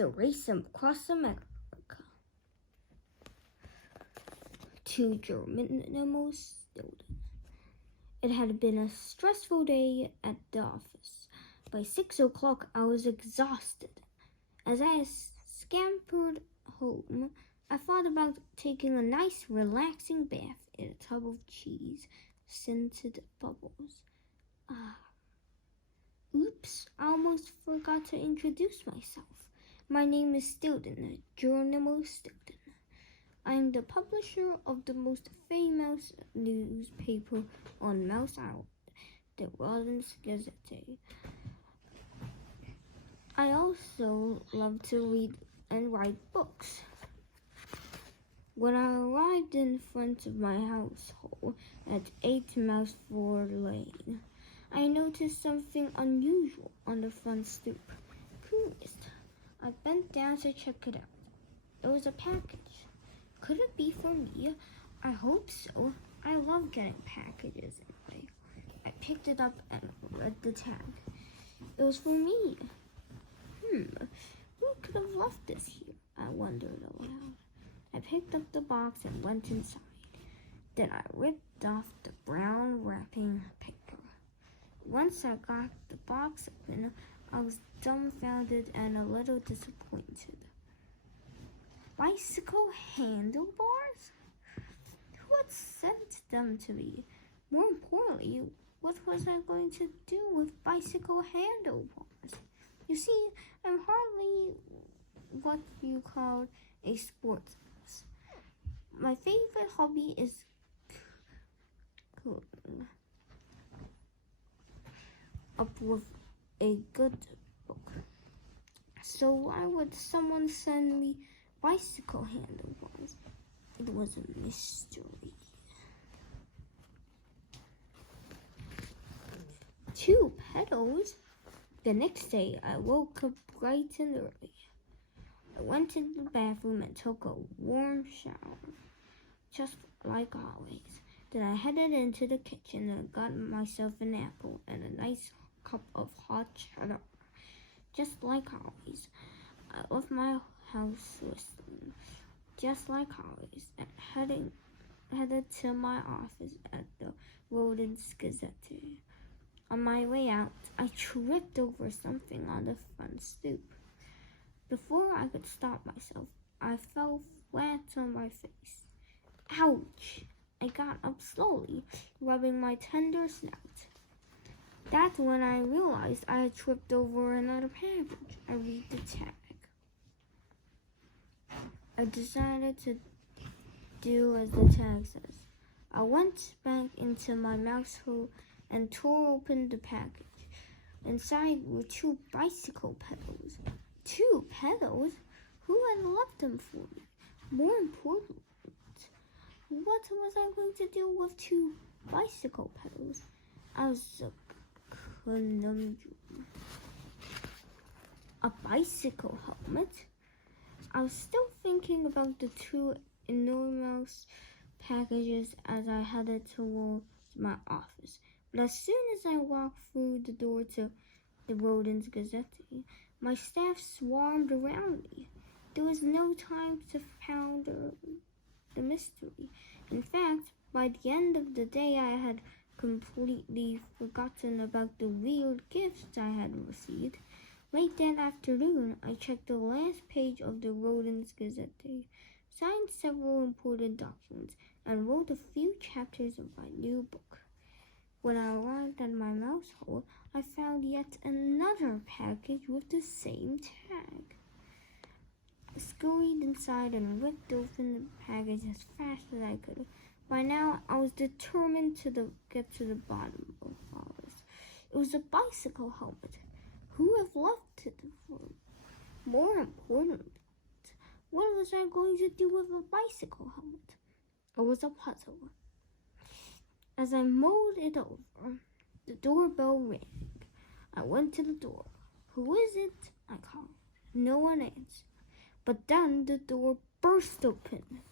the race across America. To Geronimo Stilton. It had been a stressful day at the office. By 6 o'clock, I was exhausted. As I scampered home, I thought about taking a nice, relaxing bath in a tub of cheese-scented bubbles. Oops, I almost forgot to introduce myself. My name is Stilton, Geronimo Stilton. I am the publisher of the most famous newspaper on Mouse Island, the Rodents Gazette. I also love to read and write books. When I arrived in front of my household at 8 Mouseford Lane, I noticed something unusual on the front stoop. Curious, I bent down to check it out. It was a package. Could it be for me? I hope so. I love getting packages in the mail. I picked it up and read the tag. It was for me. Who could have left this here? I wondered aloud. I picked up the box and went inside. Then I ripped off the brown wrapping paper. Once I got the box open, I was dumbfounded and a little disappointed. Bicycle handlebars? Who had sent them to me? More importantly, what was I going to do with bicycle handlebars? You see, I'm hardly what you call a sportsman. My favorite hobby is curling up with a good book. So why would someone send me bicycle handlebars? It was a mystery. 2 pedals? The next day, I woke up bright and early. I went to the bathroom and took a warm shower, just like always. Then I headed into the kitchen and got myself an apple and a nice cup of hot cheddar, just like always. I left my house whistling, just like always, and headed to my office at the Rodents Gazette. On my way out, I tripped over something on the front stoop. Before I could stop myself, I fell flat on my face. Ouch! I got up slowly, rubbing my tender snout. That's when I realized I had tripped over another package. I read the tag. I decided to do as the tag says. I went back into my mouse hole and tore open the package. Inside were 2 bicycle pedals. 2 pedals? Who had left them for me? More important, what was I going to do with 2 bicycle pedals? I was a conundrum. A bicycle helmet? I was still thinking about the 2 enormous packages as I headed towards my office. But as soon as I walked through the door to the Rodents Gazette, my staff swarmed around me. There was no time to ponder the mystery. In fact, by the end of the day, I had completely forgotten about the weird gifts I had received. Late that afternoon, I checked the last page of the Rodents Gazette, signed several important documents, and wrote a few chapters of my new book. When I arrived at my mouse hole, I found yet another package with the same tag. I scurried inside and ripped open the package as fast as I could. By now, I was determined to get to the bottom of all this. It was a bicycle helmet. Who had left it for me? More important, what was I going to do with a bicycle helmet? It was a puzzle. As I mulled it over, the doorbell rang. I went to the door. Who is it? I called. No one answered. But then the door burst open.